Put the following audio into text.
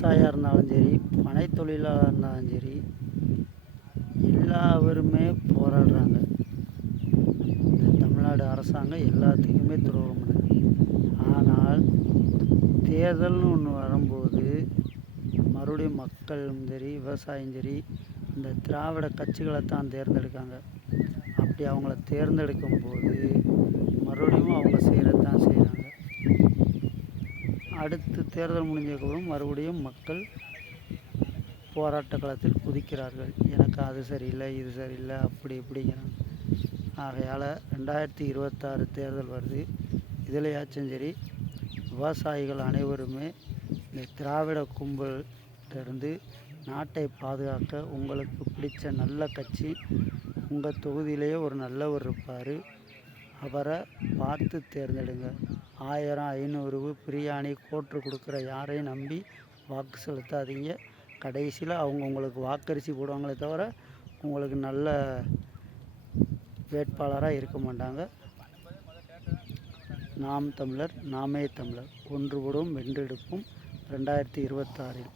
விவசாயியாக இருந்தாலும் சரி, பனை தொழிலாளராக இருந்தாலும் சரி, எல்லாருமே போராடுறாங்க. இந்த தமிழ்நாடு அரசாங்கம் எல்லாத்துக்குமே துரோகம் பண்ணுது. ஆனால் தேர்தல்னு ஒன்று வரும்போது மறுபடியும் மக்களும் சரி, விவசாயியும் சரி, இந்த திராவிட கட்சிகளை தான் தேர்ந்தெடுக்காங்க. அப்படி அவங்கள தேர்ந்தெடுக்கும் போது மறுபடியும் அவங்க செய்கிறது தான் செய்கிறாங்க. அடுத்து தேர்தல் முடிஞ்சதுக்கப்புறம் மறுபடியும் மக்கள் போராட்ட களத்தில் குதிக்கிறார்கள். எனக்கு அது சரியில்லை, இது சரியில்லை, அப்படி இப்படிங்கிறாங்க. ஆகையால் 2026 தேர்தல் வருது. இதுலையாச்சும் சரி விவசாயிகள் அனைவருமே இந்த திராவிட கும்பலிருந்து நாட்டை பாதுகாக்க உங்களுக்கு பிடிச்ச நல்ல கட்சி உங்கள் தொகுதியிலேயே ஒரு நல்லவர் இருப்பார், அவரை பார்த்து தேர்ந்தெடுங்க. 1000 500 பிரியாணி கோட்ரு கொடுக்குற யாரையும் நம்பி வாக்கு செலுத்தாதீங்க. கடைசியில் அவங்க உங்களுக்கு வாக்கரிசி போடுவாங்களே தவிர உங்களுக்கு நல்ல வேட்பாளராக இருக்க மாட்டாங்க. நாம் தமிழர், நாமே தமிழர், ஒன்றுபடும் வென்றெடுப்போம் 2026.